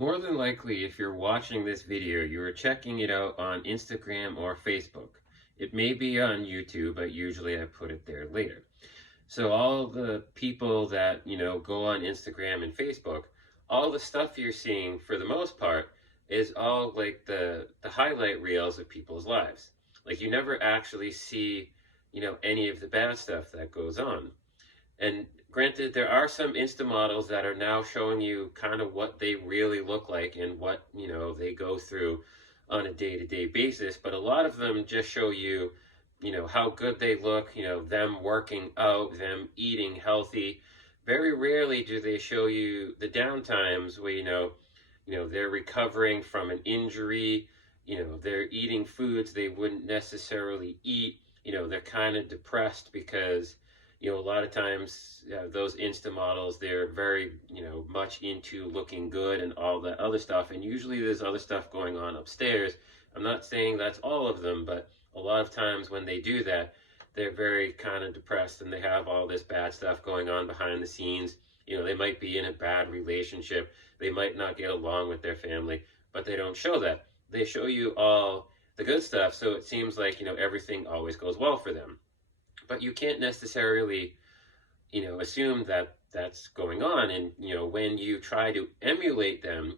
More than likely, if you're watching this video, you are checking it out on Instagram or Facebook. It may be on YouTube, but usually I put it there later. So all the people that, go on Instagram and Facebook, all the stuff you're seeing for the most part is all like the highlight reels of people's lives. Like you never actually see, any of the bad stuff that goes on. And granted, there are some Insta models that are now showing you kind of what they really look like and what, they go through on a day-to-day basis. But a lot of them just show you, how good they look, them working out, them eating healthy. Very rarely do they show you the downtimes where, they're recovering from an injury, they're eating foods they wouldn't necessarily eat, they're kind of depressed because a lot of times those Insta models, they're very, much into looking good and all that other stuff. And usually there's other stuff going on upstairs. I'm not saying that's all of them, but a lot of times when they do that, they're very kind of depressed and they have all this bad stuff going on behind the scenes. They might be in a bad relationship. They might not get along with their family, but they don't show that. They show you all the good stuff. So it seems like, everything always goes well for them. But you can't necessarily, assume that that's going on. And, when you try to emulate them,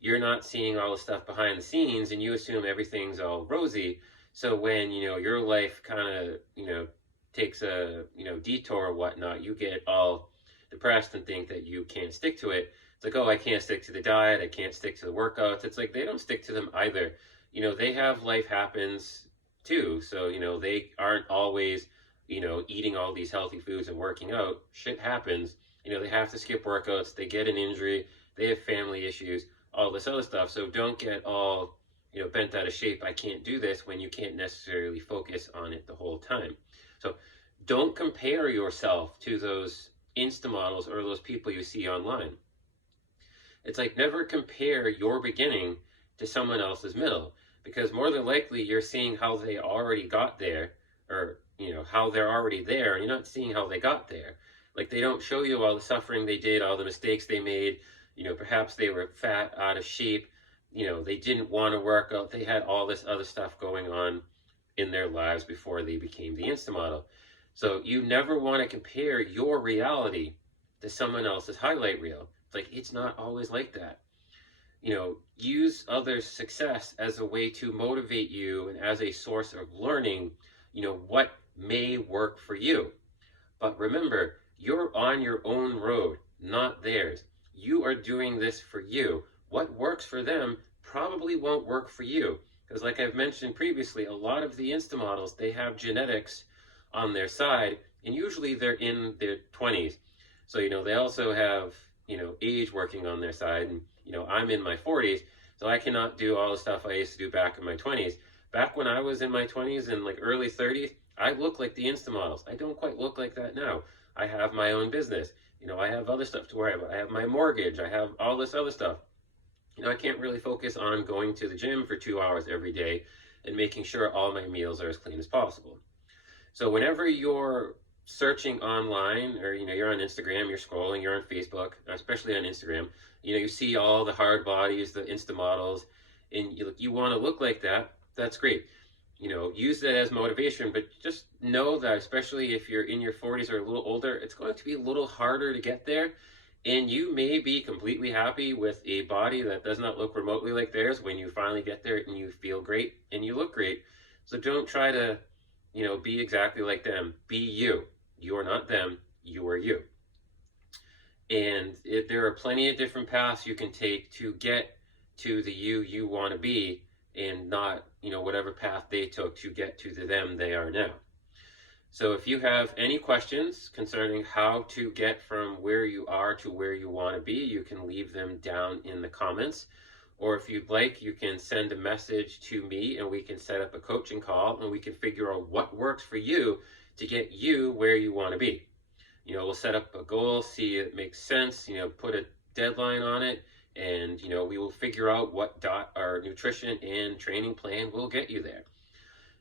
you're not seeing all the stuff behind the scenes and you assume everything's all rosy. So when, your life kind of, takes a, detour or whatnot, you get all depressed and think that you can't stick to it. It's like, oh, I can't stick to the diet. I can't stick to the workouts. It's like, they don't stick to them either. They have life happens too. So, they aren't always eating all these healthy foods and working out. Shit happens. They have to skip workouts, they get an injury, they have family issues, all this other stuff. So don't get all, bent out of shape. I can't do this when you can't necessarily focus on it the whole time. So don't compare yourself to those Insta models or those people you see online. It's like never compare your beginning to someone else's middle, because more than likely you're seeing how they already got there, or how they're already there, and you're not seeing how they got there. Like they don't show you all the suffering they did, all the mistakes they made. Perhaps they were fat, out of shape, they didn't want to work out, they had all this other stuff going on in their lives before they became the Insta model. So you never want to compare your reality to someone else's highlight reel. It's like, it's not always like that. Use others' success as a way to motivate you and as a source of learning, what may work for you. But remember, you're on your own road, not theirs. You are doing this for you. What works for them probably won't work for you. Because like I've mentioned previously, a lot of the Insta models, they have genetics on their side, and usually they're in their 20s. So, they also have, age working on their side. And, I'm in my 40s, so I cannot do all the stuff I used to do back in my 20s. Back when I was in my 20s and like early 30s, I look like the Insta models. I don't quite look like that now. I have my own business. I have other stuff to worry about. I have my mortgage. I have all this other stuff. I can't really focus on going to the gym for 2 hours every day and making sure all my meals are as clean as possible. So whenever you're searching online, or you're on Instagram, you're scrolling, you're on Facebook, especially on Instagram, you see all the hard bodies, the Insta models, and you want to look like that. That's great. Use that as motivation, but just know that especially if you're in your 40s or a little older, it's going to be a little harder to get there. And you may be completely happy with a body that does not look remotely like theirs when you finally get there and you feel great and you look great. So don't try to, be exactly like them. Be you. You are not them. You are you. And there are plenty of different paths you can take to get to the you want to be, and not, whatever path they took to get to the them they are now. So if you have any questions concerning how to get from where you are to where you want to be, you can leave them down in the comments. Or if you'd like, you can send a message to me and we can set up a coaching call and we can figure out what works for you to get you where you want to be. We'll set up a goal, see it makes sense, put a deadline on it, and we will figure out what our nutrition and training plan will get you there.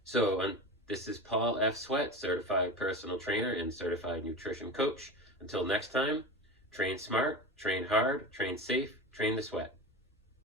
So this is Paul F. Sweat, certified personal trainer and certified nutrition coach. Until next time, train smart, train hard, train safe, train the sweat.